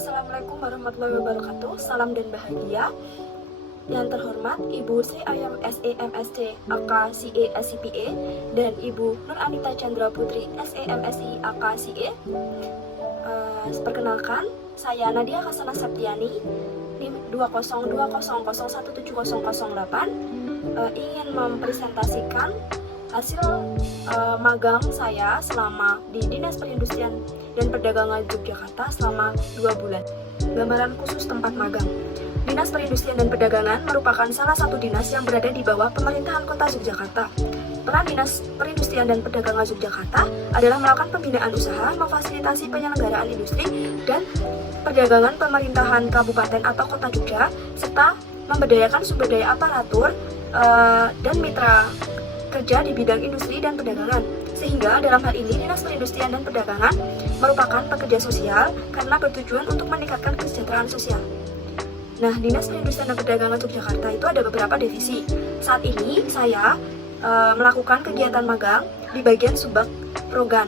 Assalamualaikum warahmatullahi wabarakatuh. Salam dan bahagia. Yang terhormat Ibu Sri Ayam SEMSC AK CE SCPA dan Ibu Nur Anita Chandra Putri SEMSI AK CE. Perkenalkan, saya Nadia Hasana Septiani NIM 20200170008 ingin mempresentasikan hasil magang saya selama di Dinas Perindustrian dan Perdagangan Yogyakarta selama 2 bulan. Gambaran khusus tempat magang. Dinas Perindustrian dan Perdagangan merupakan salah satu dinas yang berada di bawah pemerintahan Kota Yogyakarta. Peran Dinas Perindustrian dan Perdagangan Yogyakarta adalah melakukan pembinaan usaha, memfasilitasi penyelenggaraan industri dan perdagangan pemerintahan kabupaten atau kota Jogja, serta memberdayakan sumber daya aparatur dan mitra kerja di bidang industri dan perdagangan. Sehingga dalam hal ini Dinas Perindustrian dan Perdagangan merupakan pekerja sosial karena bertujuan untuk meningkatkan kesejahteraan sosial. Nah, Dinas Perindustrian dan Perdagangan Yogyakarta itu ada beberapa divisi. Saat ini saya melakukan kegiatan magang di bagian subbag program.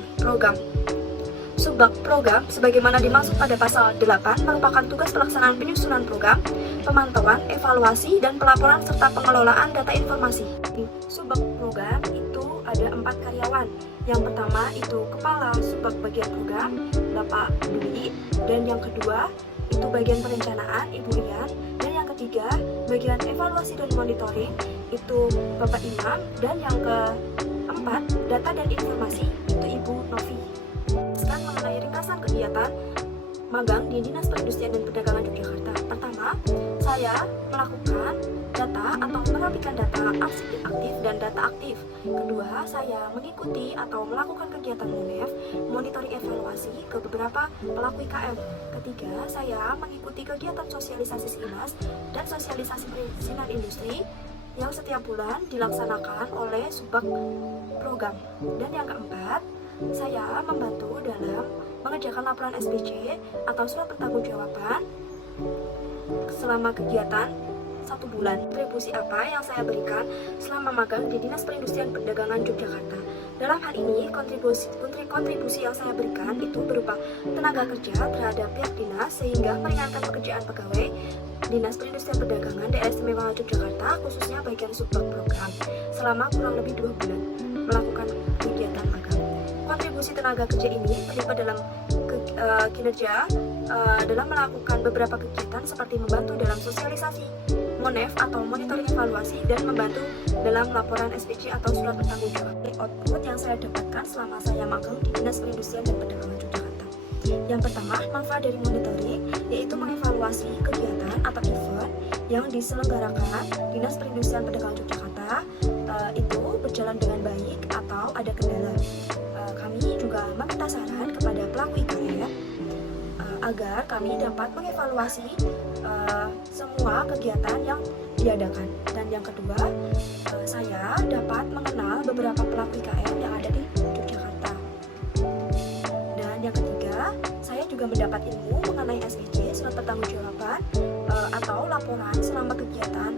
Subbag program sebagaimana dimaksud pada pasal 8 merupakan tugas pelaksanaan penyusunan program, pemantauan, evaluasi, dan pelaporan serta pengelolaan data informasi. Di subbag program itu ada 4 karyawan. Yang pertama itu kepala subbag bagian program, Bapak Dwi, dan yang kedua itu bagian perencanaan, Ibu Rian, dan yang ketiga bagian evaluasi dan monitoring itu Bapak Imam, dan yang keempat data dan informasi itu Ibu Novi. Sekarang mengenai ringkasan kegiatan magang di Dinas Perindustrian dan Perdagangan Yogyakarta. Pertama, saya melakukan data atau merapikan data arsip aktif dan data aktif. Kedua, saya mengikuti atau melakukan kegiatan MONEF, monitoring evaluasi ke beberapa pelaku IKM. Ketiga, saya mengikuti kegiatan sosialisasi SKIMAS dan sosialisasi perizinan industri yang setiap bulan dilaksanakan oleh subbag program. Dan yang keempat, saya membantu dalam mengerjakan laporan SPC atau surat pertanggungjawaban selama kegiatan 1 bulan. Kontribusi apa yang saya berikan selama magang di Dinas Perindustrian Perdagangan Yogyakarta? Dalam hal ini, kontribusi yang saya berikan itu berupa tenaga kerja terhadap pihak dinas sehingga meringankan pekerjaan pegawai Dinas Perindustrian Perdagangan Daerah Istimewa Yogyakarta, khususnya bagian subbag program, selama kurang lebih 2 bulan melakukan kegiatan magang. Kontribusi tenaga kerja ini terlibat dalam kinerja dalam melakukan beberapa kegiatan seperti membantu dalam sosialisasi MONEF atau monitoring evaluasi dan membantu dalam laporan SPC atau surat bertanggung jawab. Output yang saya dapatkan selama saya magang di Dinas Perindustrian dan Perdagangan Yogyakarta. Yang pertama, manfaat dari monitoring yaitu mengevaluasi kegiatan atau event yang diselenggarakan Dinas Perindustrian Perdagangan Yogyakarta itu berjalan dengan baik atau ada kendala. Kami juga meminta saran kepada pelaku IKM agar kami dapat mengevaluasi semua kegiatan yang diadakan. Dan yang kedua, saya dapat mengenal beberapa pelaku IKM yang ada di Yogyakarta. Dan yang ketiga, saya juga mendapat ilmu mengenai SPC, surat pertanggungjawaban atau laporan selama kegiatan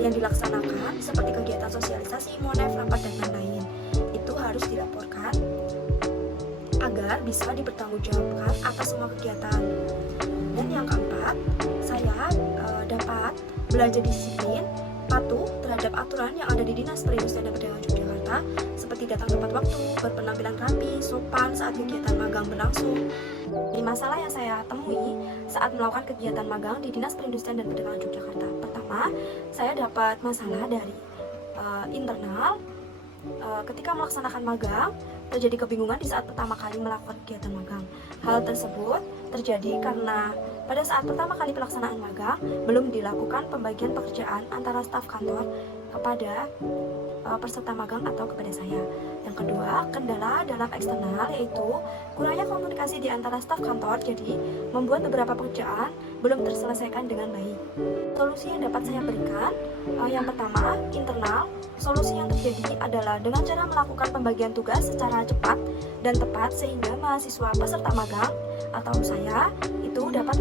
yang dilaksanakan seperti kegiatan sosialisasi, MONEF, rapat, dan lain-lain. Itu harus dilaporkan agar bisa dipertanggungjawabkan atas semua kegiatan. Dan yang keempat, saya dapat belajar disiplin, patuh terhadap aturan yang ada di Dinas Perindustrian dan Perdagangan Yogyakarta, seperti datang tepat waktu, berpenampilan rapi, sopan saat kegiatan magang berlangsung. Jadi masalah yang saya temui saat melakukan kegiatan magang di Dinas Perindustrian dan Perdagangan Yogyakarta. Pertama, saya dapat masalah dari internal. Ketika melaksanakan magang, terjadi kebingungan di saat pertama kali melakukan kegiatan magang. Hal tersebut terjadi karena pada saat pertama kali pelaksanaan magang, belum dilakukan pembagian pekerjaan antara staf kantor kepada peserta magang atau kepada saya. Yang kedua, kendala dalam eksternal yaitu kurangnya komunikasi di antara staf kantor, jadi membuat beberapa pekerjaan belum terselesaikan dengan baik. Solusi yang dapat saya berikan, yang pertama, internal. Solusi yang terjadi adalah dengan cara melakukan pembagian tugas secara cepat dan tepat sehingga mahasiswa peserta magang atau saya itu dapat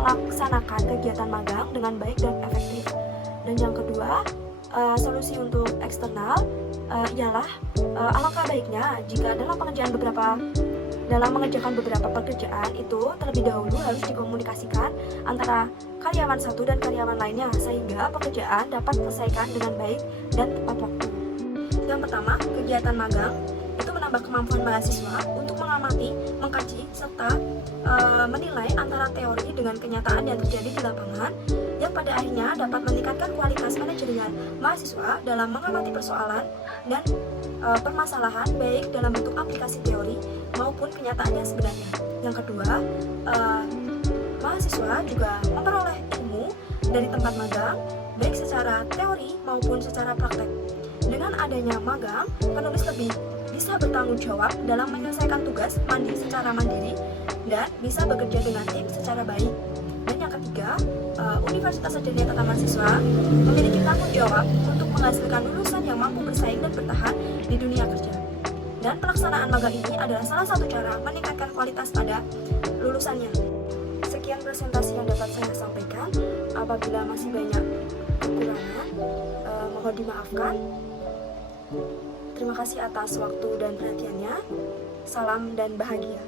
melaksanakan kegiatan magang dengan baik dan efektif. Dan yang kedua, solusi untuk eksternal ialah alangkah baiknya jika dalam pengerjaan beberapa dalam mengerjakan beberapa pekerjaan itu terlebih dahulu harus dikomunikasikan antara karyawan satu dan karyawan lainnya sehingga pekerjaan dapat diselesaikan dengan baik dan tepat waktu. Yang pertama, kegiatan magang itu menambah kemampuan mahasiswa untuk mengamati, mengkaji, serta menilai antara teori dengan kenyataan yang terjadi di lapangan yang pada akhirnya dapat meningkatkan kualitas manajerial mahasiswa dalam mengamati persoalan dan permasalahan baik dalam bentuk aplikasi teori maupun kenyataan yang sebenarnya. Yang kedua, mahasiswa juga memperoleh ilmu dari tempat magang baik secara teori maupun secara praktek. Dengan adanya magang, penulis lebih bisa bertanggung jawab dalam menyelesaikan tugas secara mandiri dan bisa bekerja dengan tim secara baik. Dan yang ketiga, Universitas Sarjana Tata Mahasiswa memiliki tanggung jawab untuk menghasilkan lulusan yang mampu bersaing dan bertahan di dunia kerja. Dan pelaksanaan magang ini adalah salah satu cara meningkatkan kualitas pada lulusannya. Sekian presentasi yang dapat saya sampaikan. Apabila masih banyak kekurangan, mohon dimaafkan. Terima kasih atas waktu dan perhatiannya. Salam dan bahagia.